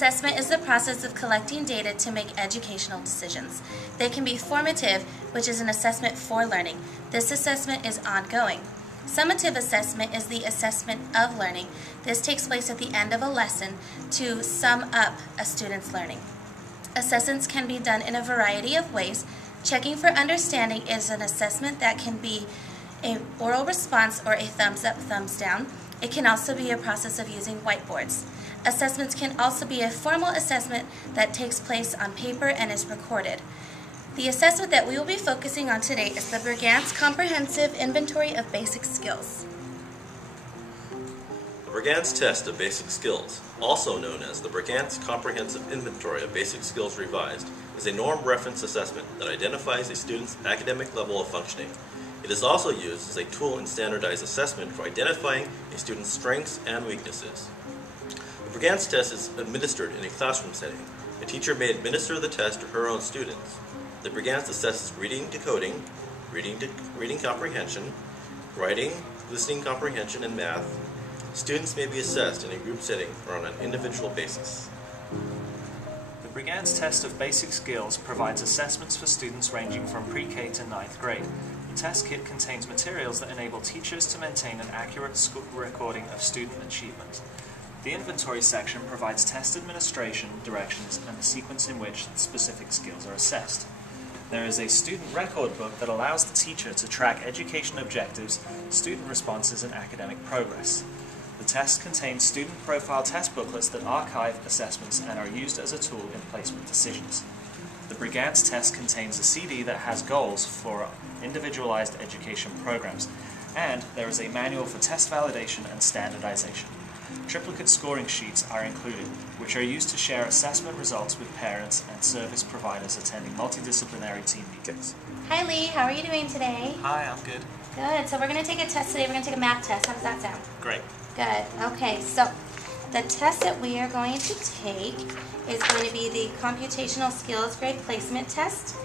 Assessment is the process of collecting data to make educational decisions. They can be formative, which is an assessment for learning. This assessment is ongoing. Summative assessment is the assessment of learning. This takes place at the end of a lesson to sum up a student's learning. Assessments can be done in a variety of ways. Checking for understanding is an assessment that can be an oral response or a thumbs up, thumbs down. It can also be a process of using whiteboards. Assessments can also be a formal assessment that takes place on paper and is recorded. The assessment that we will be focusing on today is the Brigance Comprehensive Inventory of Basic Skills. The Brigance Test of Basic Skills, also known as the Brigance Comprehensive Inventory of Basic Skills Revised, is a norm reference assessment that identifies a student's academic level of functioning. It is also used as a tool in standardized assessment for identifying a student's strengths and weaknesses. The Brigance test is administered in a classroom setting. A teacher may administer the test to her own students. The Brigance assesses reading decoding, reading comprehension, writing, listening comprehension, and math. Students may be assessed in a group setting or on an individual basis. The Brigance Test of Basic Skills provides assessments for students ranging from pre-K to 9th grade. The test kit contains materials that enable teachers to maintain an accurate school recording of student achievement. The inventory section provides test administration directions and the sequence in which specific skills are assessed. There is a student record book that allows the teacher to track education objectives, student responses, and academic progress. The test contains student profile test booklets that archive assessments and are used as a tool in placement decisions. The Brigance test contains a CD that has goals for individualized education programs, and there is a manual for test validation and standardization. Triplicate scoring sheets are included, which are used to share assessment results with parents and service providers attending multidisciplinary team meetings. Hi Lee, how are you doing today? Hi, I'm good. Good, so we're going to take a test today. We're going to take a math test. How does that sound? Great. Good. Okay, so the test that we are going to take is going to be the Computational Skills Grade Placement Test.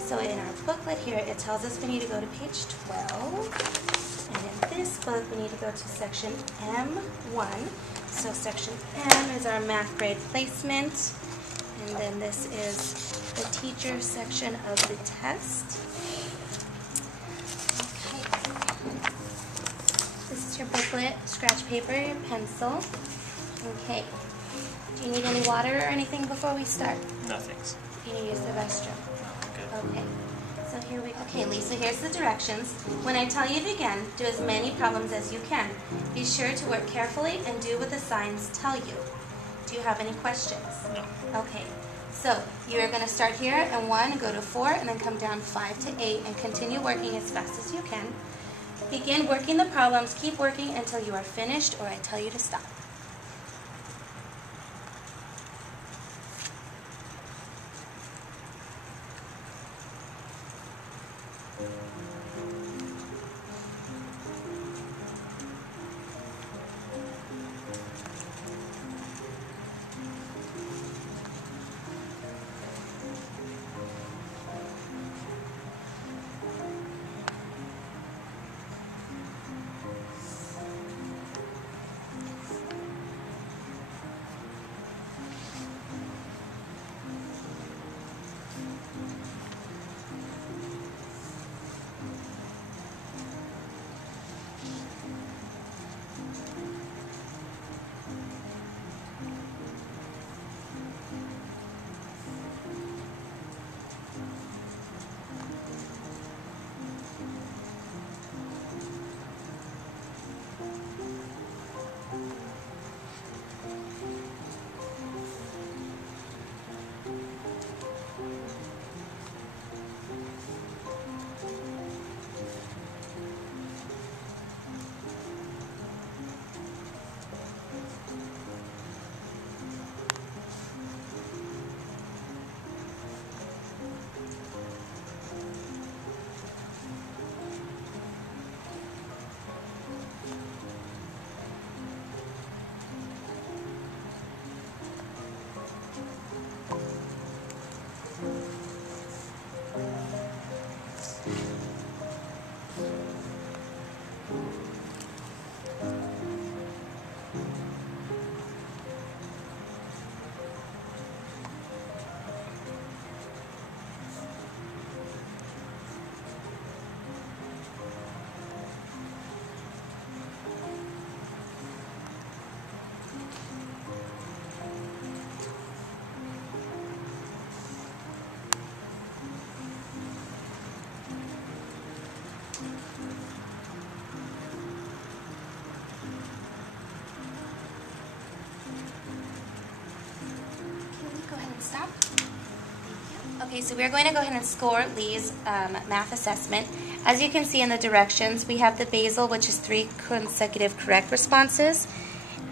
So in our booklet here, it tells us we need to go to page 12. And in this book, we need to go to section M1. So section M is our math grade placement. And then this is the teacher section of the test. This is your booklet, scratch paper, your pencil. Okay. Do you need any water or anything before we start? No, thanks. Do you need to use the restroom? No, I'm good. Okay. So here we go. Okay, Lisa, here's the directions. When I tell you to begin, do as many problems as you can. Be sure to work carefully and do what the signs tell you. Do you have any questions? No. Okay. So you're going to start here and 1, go to 4, and then come down 5 to 8, and continue working as fast as you can. Begin working the problems. Keep working until you are finished or I tell you to stop. Okay, so we're going to go ahead and score Lee's math assessment. As you can see in the directions, we have the basal, which is 3 consecutive correct responses.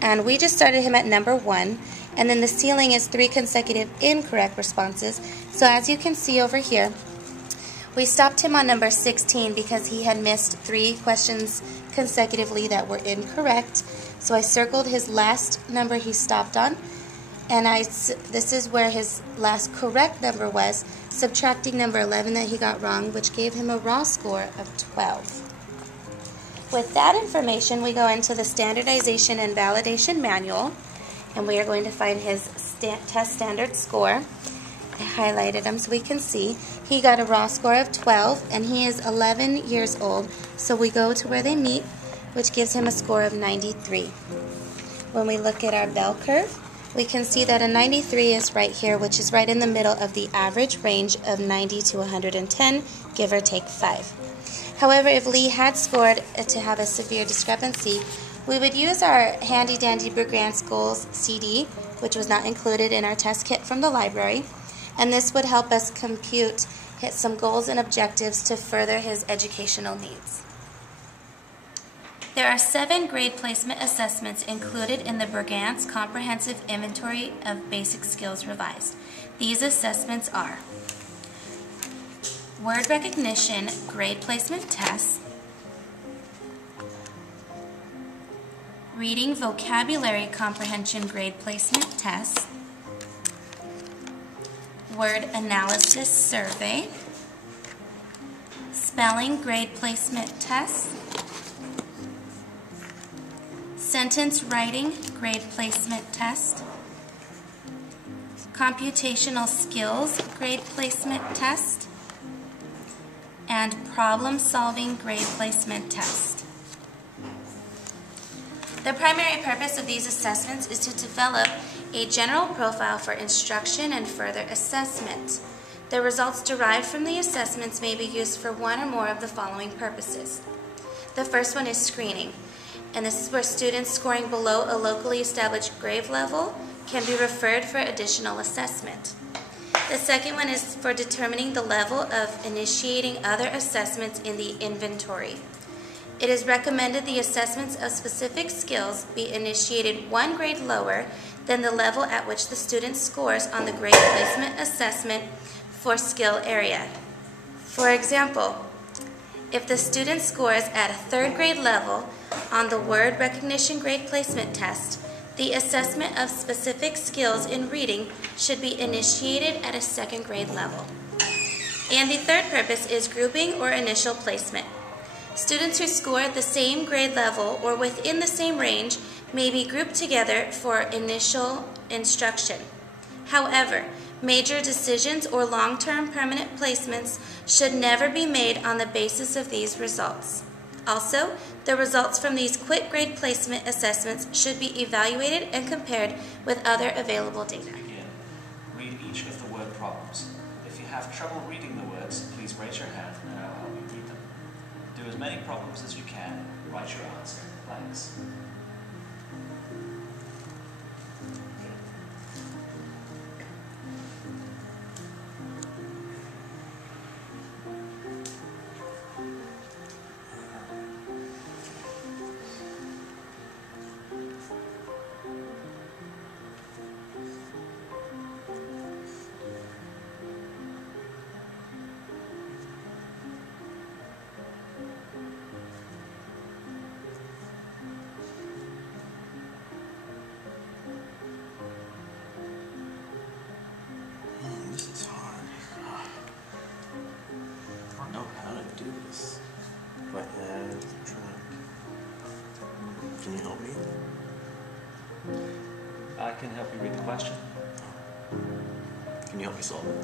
And we just started him at number 1. And then the ceiling is 3 consecutive incorrect responses. So as you can see over here, we stopped him on number 16 because he had missed 3 questions consecutively that were incorrect. So I circled his last number he stopped on. And this is where his last correct number was, subtracting number 11 that he got wrong, which gave him a raw score of 12. With that information, we go into the standardization and validation manual, and we are going to find his test standard score. I highlighted him so we can see. He got a raw score of 12, and he is 11 years old. So we go to where they meet, which gives him a score of 93. When we look at our bell curve, we can see that a 93 is right here, which is right in the middle of the average range of 90 to 110, give or take 5. However, if Lee had scored to have a severe discrepancy, we would use our handy-dandy Brigance Goals CD, which was not included in our test kit from the library, and this would help us hit some goals and objectives to further his educational needs. There are 7 grade placement assessments included in the Brigance Comprehensive Inventory of Basic Skills Revised. These assessments are Word Recognition Grade Placement Tests, Reading Vocabulary Comprehension Grade Placement Tests, Word Analysis Survey, Spelling Grade Placement Tests, Sentence Writing Grade Placement Test, Computational Skills Grade Placement Test, and Problem Solving Grade Placement Test. The primary purpose of these assessments is to develop a general profile for instruction and further assessment. The results derived from the assessments may be used for one or more of the following purposes. The first one is screening. And this is where students scoring below a locally established grade level can be referred for additional assessment. The second one is for determining the level of initiating other assessments in the inventory. It is recommended the assessments of specific skills be initiated 1 grade lower than the level at which the student scores on the grade placement assessment for skill area. For example, if the student scores at a 3rd grade level on the Word Recognition Grade Placement Test, the assessment of specific skills in reading should be initiated at a 2nd grade level. And the third purpose is grouping or initial placement. Students who score at the same grade level or within the same range may be grouped together for initial instruction. However, major decisions or long-term permanent placements should never be made on the basis of these results. Also, the results from these quick grade placement assessments should be evaluated and compared with other available data. Read each of the word problems. If you have trouble reading the words, please raise your hand and I'll help you read them. Do as many problems as you can. Write your answer. Thanks. This is hard. I don't know how to do this. But can you help me? I can help you read the question. Can you help me solve it?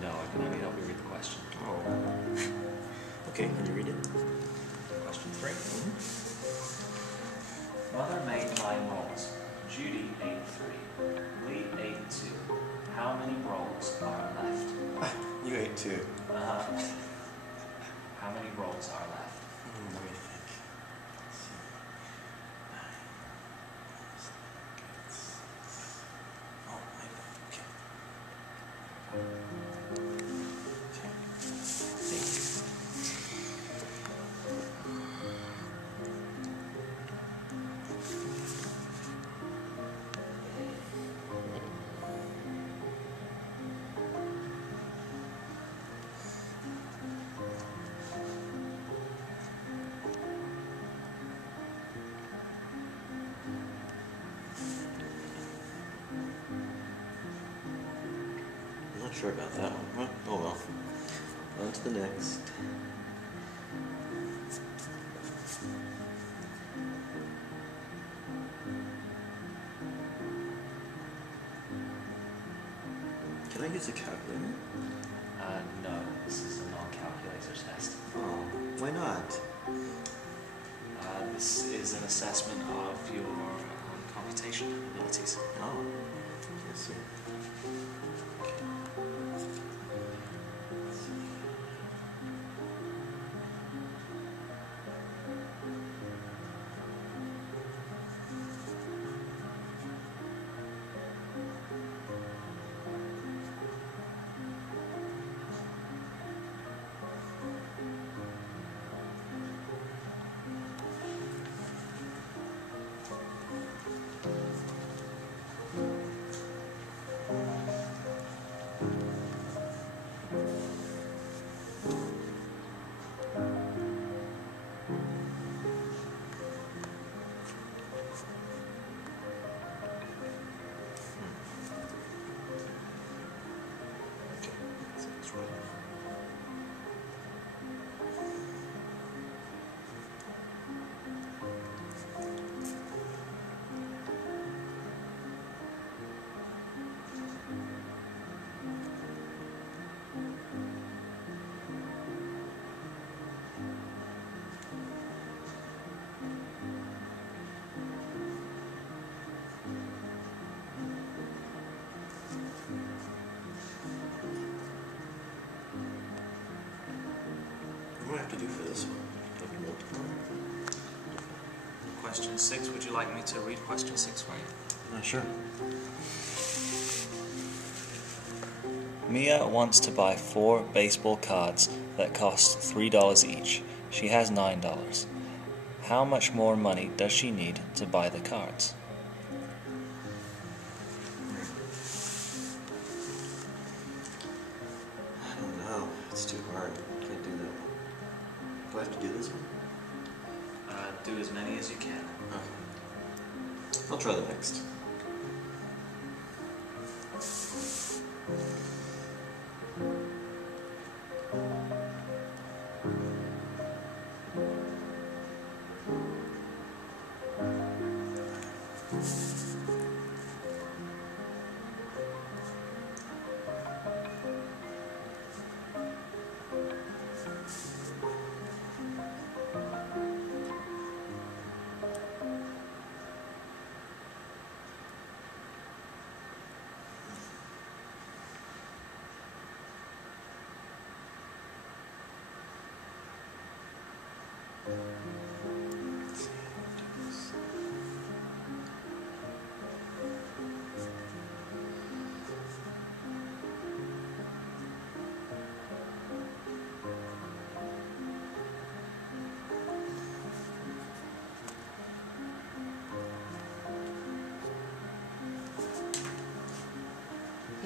No, I can only help you read the question. Oh. Okay, can you read it? Question 3. Mother made 9 rolls. Judy ate 3. Lee ate 2. How many rolls are left? You ate 2. How many rolls are left? Let me think. Let's see. 9. Oh, I know. Okay. Not sure about that one. Oh well. On to the next. Can I use a calculator? No, this is a non-calculator test. Oh, why not? This is an assessment of your computation abilities. Oh, I see. What do I have to do for this one? Question 6, would you like me to read question 6 for you? Sure. Mia wants to buy 4 baseball cards that cost $3 each. She has $9. How much more money does she need to buy the cards? I don't know. It's too hard. Can't do that. Do I have to do this one? Do as many as you can. Okay. I'll try the next.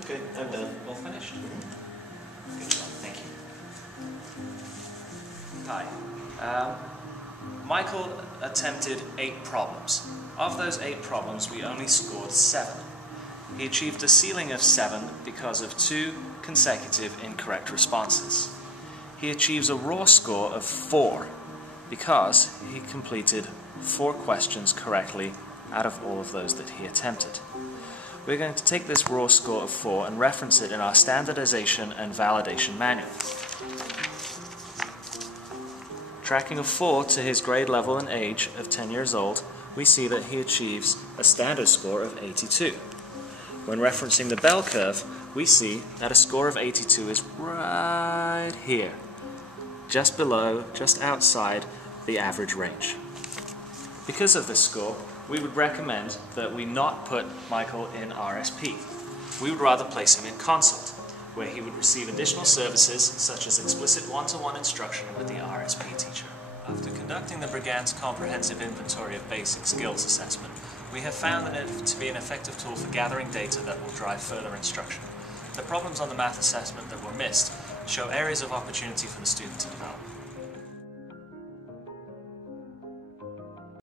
Okay, I'm done. All finished? Good job, thank you. Hi. Michael attempted 8 problems. Of those 8 problems, we only scored 7. He achieved a ceiling of 7 because of 2 consecutive incorrect responses. He achieves a raw score of 4 because he completed 4 questions correctly out of all of those that he attempted. We're going to take this raw score of 4 and reference it in our standardization and validation manual. Tracking a 4 to his grade level and age of 10 years old, we see that he achieves a standard score of 82. When referencing the bell curve, we see that a score of 82 is right here, just below, just outside the average range. Because of this score, we would recommend that we not put Michael in RSP. We would rather place him in consult, where he would receive additional services such as explicit one-to-one instruction with the RSP teacher. After conducting the Brigance Comprehensive Inventory of Basic Skills Assessment, we have found it to be an effective tool for gathering data that will drive further instruction. The problems on the math assessment that were missed show areas of opportunity for the student to develop.